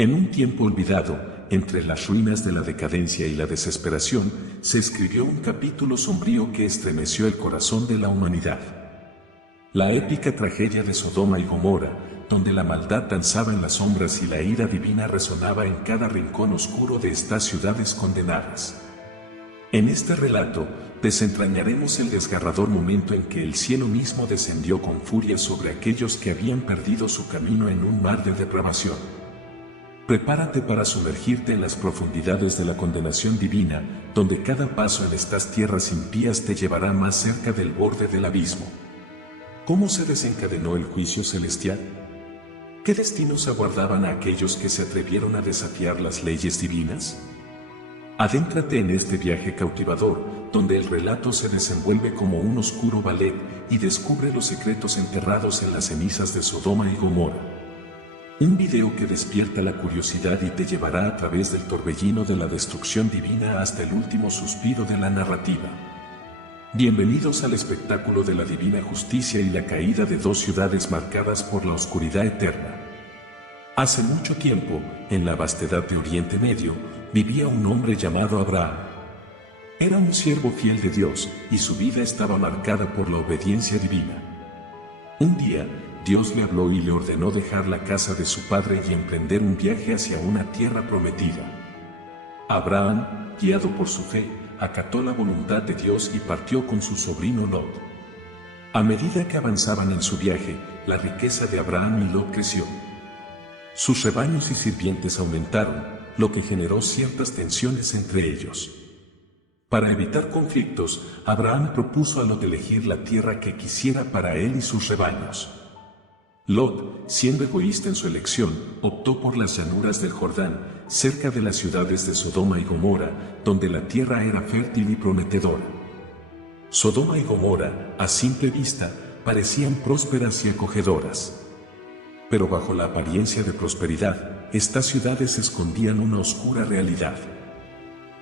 En un tiempo olvidado, entre las ruinas de la decadencia y la desesperación, se escribió un capítulo sombrío que estremeció el corazón de la humanidad. La épica tragedia de Sodoma y Gomorra, donde la maldad danzaba en las sombras y la ira divina resonaba en cada rincón oscuro de estas ciudades condenadas. En este relato, desentrañaremos el desgarrador momento en que el cielo mismo descendió con furia sobre aquellos que habían perdido su camino en un mar de depravación. Prepárate para sumergirte en las profundidades de la condenación divina, donde cada paso en estas tierras impías te llevará más cerca del borde del abismo. ¿Cómo se desencadenó el juicio celestial? ¿Qué destinos aguardaban a aquellos que se atrevieron a desafiar las leyes divinas? Adéntrate en este viaje cautivador, donde el relato se desenvuelve como un oscuro ballet y descubre los secretos enterrados en las cenizas de Sodoma y Gomorra. Un video que despierta la curiosidad y te llevará a través del torbellino de la destrucción divina hasta el último suspiro de la narrativa. Bienvenidos al espectáculo de la divina justicia y la caída de dos ciudades marcadas por la oscuridad eterna. Hace mucho tiempo, en la vastedad de Oriente Medio, vivía un hombre llamado Abraham. Era un siervo fiel de Dios, y su vida estaba marcada por la obediencia divina. Un día, Dios le habló y le ordenó dejar la casa de su padre y emprender un viaje hacia una tierra prometida. Abraham, guiado por su fe, acató la voluntad de Dios y partió con su sobrino Lot. A medida que avanzaban en su viaje, la riqueza de Abraham y Lot creció. Sus rebaños y sirvientes aumentaron, lo que generó ciertas tensiones entre ellos. Para evitar conflictos, Abraham propuso a Lot elegir la tierra que quisiera para él y sus rebaños. Lot, siendo egoísta en su elección, optó por las llanuras del Jordán, cerca de las ciudades de Sodoma y Gomorra, donde la tierra era fértil y prometedora. Sodoma y Gomorra, a simple vista, parecían prósperas y acogedoras. Pero bajo la apariencia de prosperidad, estas ciudades escondían una oscura realidad.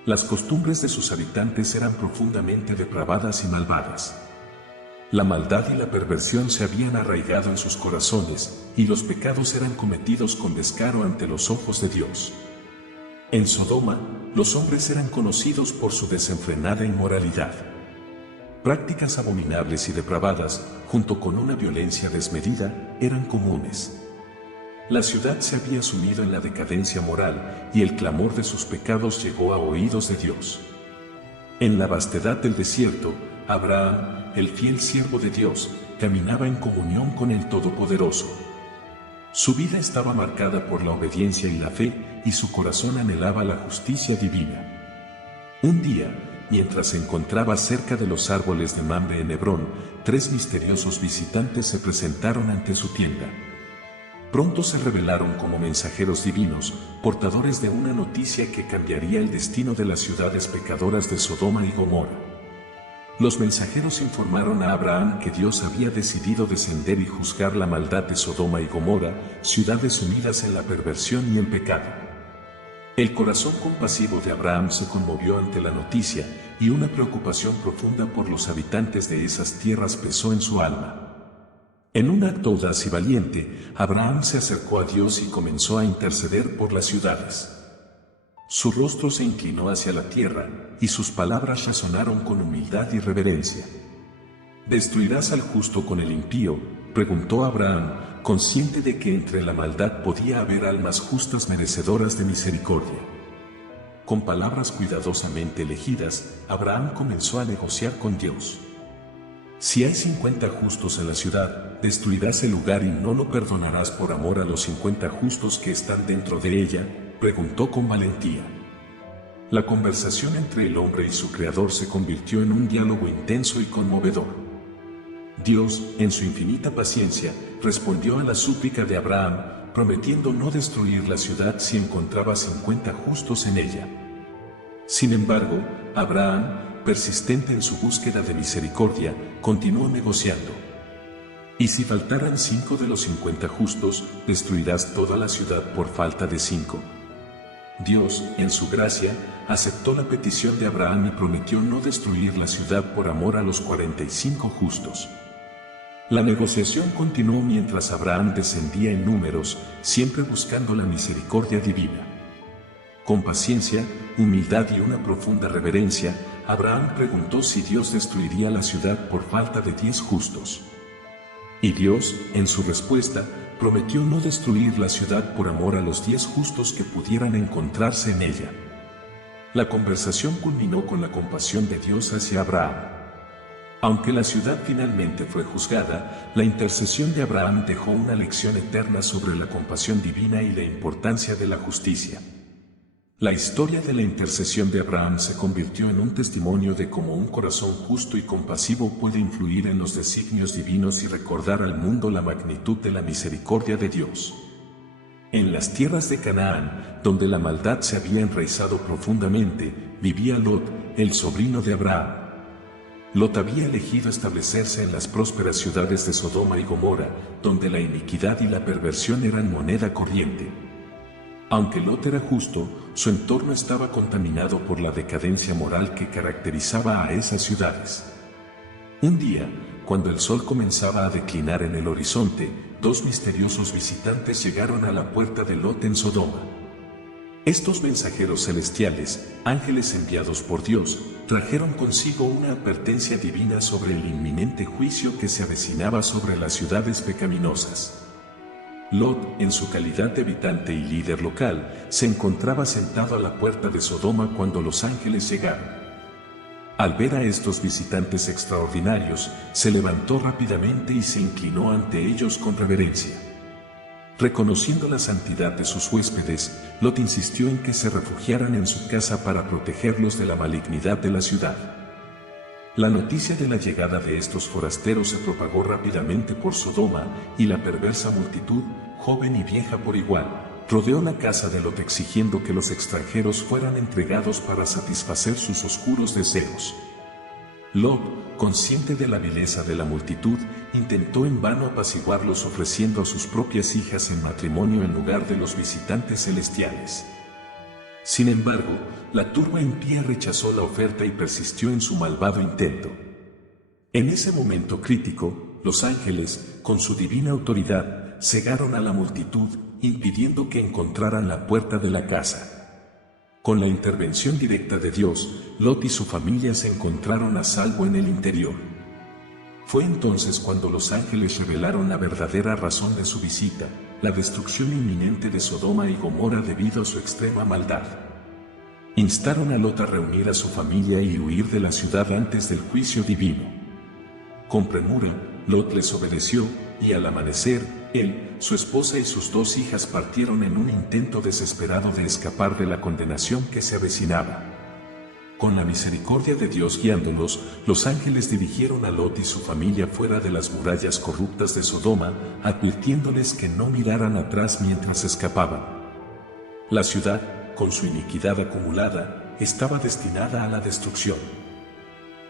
Las costumbres de sus habitantes eran profundamente depravadas y malvadas. La maldad y la perversión se habían arraigado en sus corazones, y los pecados eran cometidos con descaro ante los ojos de Dios. En Sodoma, los hombres eran conocidos por su desenfrenada inmoralidad. Prácticas abominables y depravadas, junto con una violencia desmedida, eran comunes. La ciudad se había sumido en la decadencia moral, y el clamor de sus pecados llegó a oídos de Dios. En la vastedad del desierto, Abraham, el fiel siervo de Dios, caminaba en comunión con el Todopoderoso. Su vida estaba marcada por la obediencia y la fe, y su corazón anhelaba la justicia divina. Un día, mientras se encontraba cerca de los árboles de Mamre en Hebrón, tres misteriosos visitantes se presentaron ante su tienda. Pronto se revelaron como mensajeros divinos, portadores de una noticia que cambiaría el destino de las ciudades pecadoras de Sodoma y Gomorra. Los mensajeros informaron a Abraham que Dios había decidido descender y juzgar la maldad de Sodoma y Gomorra, ciudades sumidas en la perversión y el pecado. El corazón compasivo de Abraham se conmovió ante la noticia, y una preocupación profunda por los habitantes de esas tierras pesó en su alma. En un acto audaz y valiente, Abraham se acercó a Dios y comenzó a interceder por las ciudades. Su rostro se inclinó hacia la tierra, y sus palabras resonaron con humildad y reverencia. ¿Destruirás al justo con el impío?, preguntó Abraham, consciente de que entre la maldad podía haber almas justas merecedoras de misericordia. Con palabras cuidadosamente elegidas, Abraham comenzó a negociar con Dios. Si hay 50 justos en la ciudad, destruirás el lugar y no lo perdonarás por amor a los 50 justos que están dentro de ella, preguntó con valentía. La conversación entre el hombre y su creador se convirtió en un diálogo intenso y conmovedor. Dios, en su infinita paciencia, respondió a la súplica de Abraham, prometiendo no destruir la ciudad si encontraba 50 justos en ella. Sin embargo, Abraham, persistente en su búsqueda de misericordia, continuó negociando. Y si faltaran 5 de los 50 justos, ¿destruirás toda la ciudad por falta de 5? Dios, en su gracia, aceptó la petición de Abraham y prometió no destruir la ciudad por amor a los 45 justos. La negociación continuó mientras Abraham descendía en números, siempre buscando la misericordia divina. Con paciencia, humildad y una profunda reverencia, Abraham preguntó si Dios destruiría la ciudad por falta de 10 justos. Y Dios, en su respuesta, prometió no destruir la ciudad por amor a los 10 justos que pudieran encontrarse en ella. La conversación culminó con la compasión de Dios hacia Abraham. Aunque la ciudad finalmente fue juzgada, la intercesión de Abraham dejó una lección eterna sobre la compasión divina y la importancia de la justicia. La historia de la intercesión de Abraham se convirtió en un testimonio de cómo un corazón justo y compasivo puede influir en los designios divinos y recordar al mundo la magnitud de la misericordia de Dios. En las tierras de Canaán, donde la maldad se había enraizado profundamente, vivía Lot, el sobrino de Abraham. Lot había elegido establecerse en las prósperas ciudades de Sodoma y Gomorra, donde la iniquidad y la perversión eran moneda corriente. Aunque Lot era justo, su entorno estaba contaminado por la decadencia moral que caracterizaba a esas ciudades. Un día, cuando el sol comenzaba a declinar en el horizonte, 2 misteriosos visitantes llegaron a la puerta de Lot en Sodoma. Estos mensajeros celestiales, ángeles enviados por Dios, trajeron consigo una advertencia divina sobre el inminente juicio que se avecinaba sobre las ciudades pecaminosas. Lot, en su calidad de habitante y líder local, se encontraba sentado a la puerta de Sodoma cuando los ángeles llegaron. Al ver a estos visitantes extraordinarios, se levantó rápidamente y se inclinó ante ellos con reverencia. Reconociendo la santidad de sus huéspedes, Lot insistió en que se refugiaran en su casa para protegerlos de la malignidad de la ciudad. La noticia de la llegada de estos forasteros se propagó rápidamente por Sodoma, y la perversa multitud, joven y vieja por igual, rodeó la casa de Lot exigiendo que los extranjeros fueran entregados para satisfacer sus oscuros deseos. Lot, consciente de la vileza de la multitud, intentó en vano apaciguarlos ofreciendo a sus propias hijas en matrimonio en lugar de los visitantes celestiales. Sin embargo, la turba impía rechazó la oferta y persistió en su malvado intento. En ese momento crítico, los ángeles, con su divina autoridad, cegaron a la multitud, impidiendo que encontraran la puerta de la casa. Con la intervención directa de Dios, Lot y su familia se encontraron a salvo en el interior. Fue entonces cuando los ángeles revelaron la verdadera razón de su visita, la destrucción inminente de Sodoma y Gomorra debido a su extrema maldad. Instaron a Lot a reunir a su familia y huir de la ciudad antes del juicio divino. Con premura, Lot les obedeció, y al amanecer, él, su esposa y sus 2 hijas partieron en un intento desesperado de escapar de la condenación que se avecinaba. Con la misericordia de Dios guiándolos, los ángeles dirigieron a Lot y su familia fuera de las murallas corruptas de Sodoma, advirtiéndoles que no miraran atrás mientras escapaban. La ciudad, con su iniquidad acumulada, estaba destinada a la destrucción.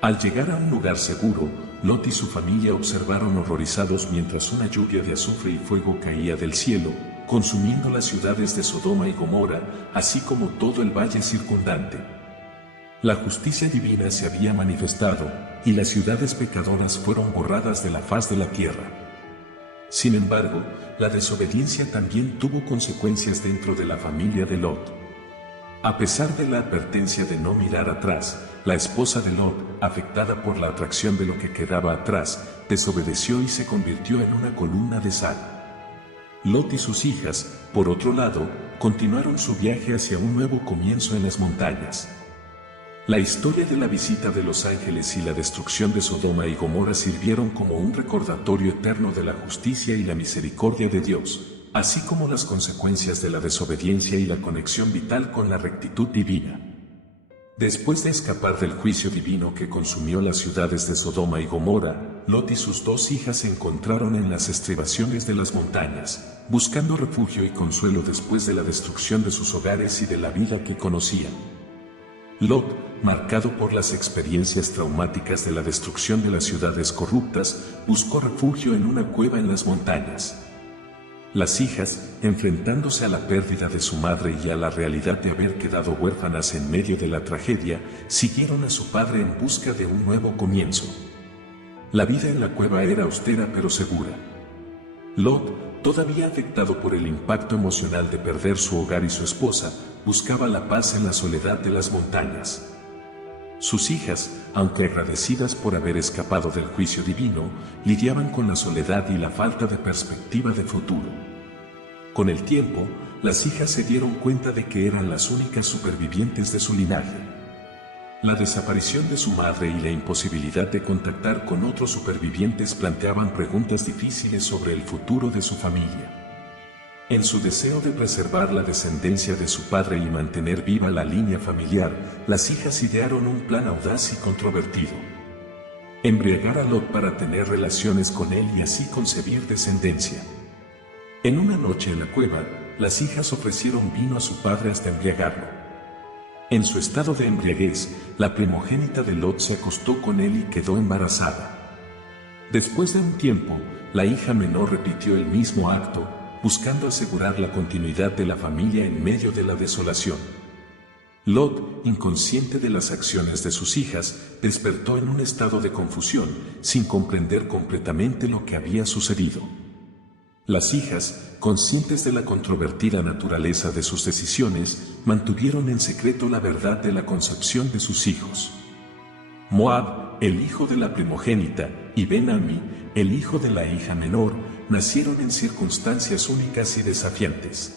Al llegar a un lugar seguro, Lot y su familia observaron horrorizados mientras una lluvia de azufre y fuego caía del cielo, consumiendo las ciudades de Sodoma y Gomorra, así como todo el valle circundante. La justicia divina se había manifestado, y las ciudades pecadoras fueron borradas de la faz de la tierra. Sin embargo, la desobediencia también tuvo consecuencias dentro de la familia de Lot. A pesar de la advertencia de no mirar atrás, la esposa de Lot, afectada por la atracción de lo que quedaba atrás, desobedeció y se convirtió en una columna de sal. Lot y sus hijas, por otro lado, continuaron su viaje hacia un nuevo comienzo en las montañas. La historia de la visita de los ángeles y la destrucción de Sodoma y Gomorra sirvieron como un recordatorio eterno de la justicia y la misericordia de Dios, así como las consecuencias de la desobediencia y la conexión vital con la rectitud divina. Después de escapar del juicio divino que consumió las ciudades de Sodoma y Gomorra, Lot y sus 2 hijas se encontraron en las estribaciones de las montañas, buscando refugio y consuelo después de la destrucción de sus hogares y de la vida que conocían. Lot, marcado por las experiencias traumáticas de la destrucción de las ciudades corruptas, buscó refugio en una cueva en las montañas. Las hijas, enfrentándose a la pérdida de su madre y a la realidad de haber quedado huérfanas en medio de la tragedia, siguieron a su padre en busca de un nuevo comienzo. La vida en la cueva era austera pero segura. Lot, todavía afectado por el impacto emocional de perder su hogar y su esposa, buscaba la paz en la soledad de las montañas. Sus hijas, aunque agradecidas por haber escapado del juicio divino, lidiaban con la soledad y la falta de perspectiva de futuro. Con el tiempo, las hijas se dieron cuenta de que eran las únicas supervivientes de su linaje. La desaparición de su madre y la imposibilidad de contactar con otros supervivientes planteaban preguntas difíciles sobre el futuro de su familia. En su deseo de preservar la descendencia de su padre y mantener viva la línea familiar, las hijas idearon un plan audaz y controvertido. Embriagar a Lot para tener relaciones con él y así concebir descendencia. En una noche en la cueva, las hijas ofrecieron vino a su padre hasta embriagarlo. En su estado de embriaguez, la primogénita de Lot se acostó con él y quedó embarazada. Después de un tiempo, la hija menor repitió el mismo acto, buscando asegurar la continuidad de la familia en medio de la desolación. Lot, inconsciente de las acciones de sus hijas, despertó en un estado de confusión, sin comprender completamente lo que había sucedido. Las hijas, conscientes de la controvertida naturaleza de sus decisiones, mantuvieron en secreto la verdad de la concepción de sus hijos. Moab, el hijo de la primogénita, y Ben-Ammi, el hijo de la hija menor, nacieron en circunstancias únicas y desafiantes.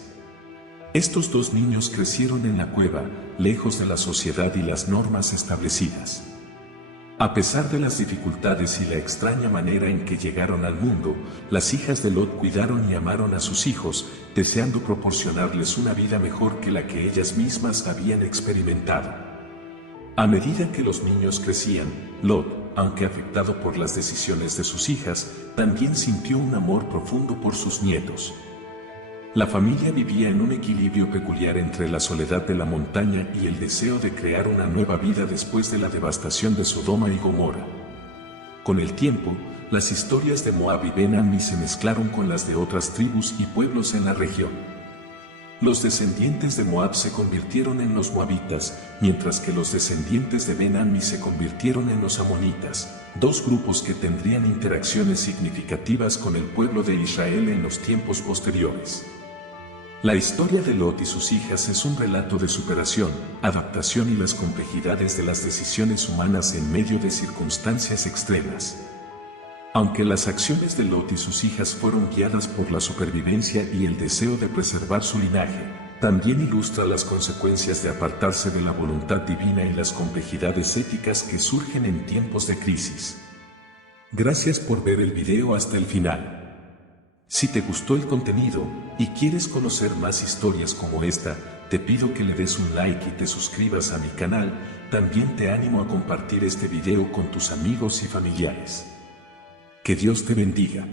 Estos dos niños crecieron en la cueva, lejos de la sociedad y las normas establecidas. A pesar de las dificultades y la extraña manera en que llegaron al mundo, las hijas de Lot cuidaron y amaron a sus hijos, deseando proporcionarles una vida mejor que la que ellas mismas habían experimentado. A medida que los niños crecían, Lot, aunque afectado por las decisiones de sus hijas, también sintió un amor profundo por sus nietos. La familia vivía en un equilibrio peculiar entre la soledad de la montaña y el deseo de crear una nueva vida después de la devastación de Sodoma y Gomorra. Con el tiempo, las historias de Moab y Ben-Ammi se mezclaron con las de otras tribus y pueblos en la región. Los descendientes de Moab se convirtieron en los moabitas, mientras que los descendientes de Ben-Ammi se convirtieron en los amonitas, dos grupos que tendrían interacciones significativas con el pueblo de Israel en los tiempos posteriores. La historia de Lot y sus hijas es un relato de superación, adaptación y las complejidades de las decisiones humanas en medio de circunstancias extremas. Aunque las acciones de Lot y sus hijas fueron guiadas por la supervivencia y el deseo de preservar su linaje, también ilustra las consecuencias de apartarse de la voluntad divina y las complejidades éticas que surgen en tiempos de crisis. Gracias por ver el video hasta el final. Si te gustó el contenido y quieres conocer más historias como esta, te pido que le des un like y te suscribas a mi canal. También te animo a compartir este video con tus amigos y familiares. Que Dios te bendiga.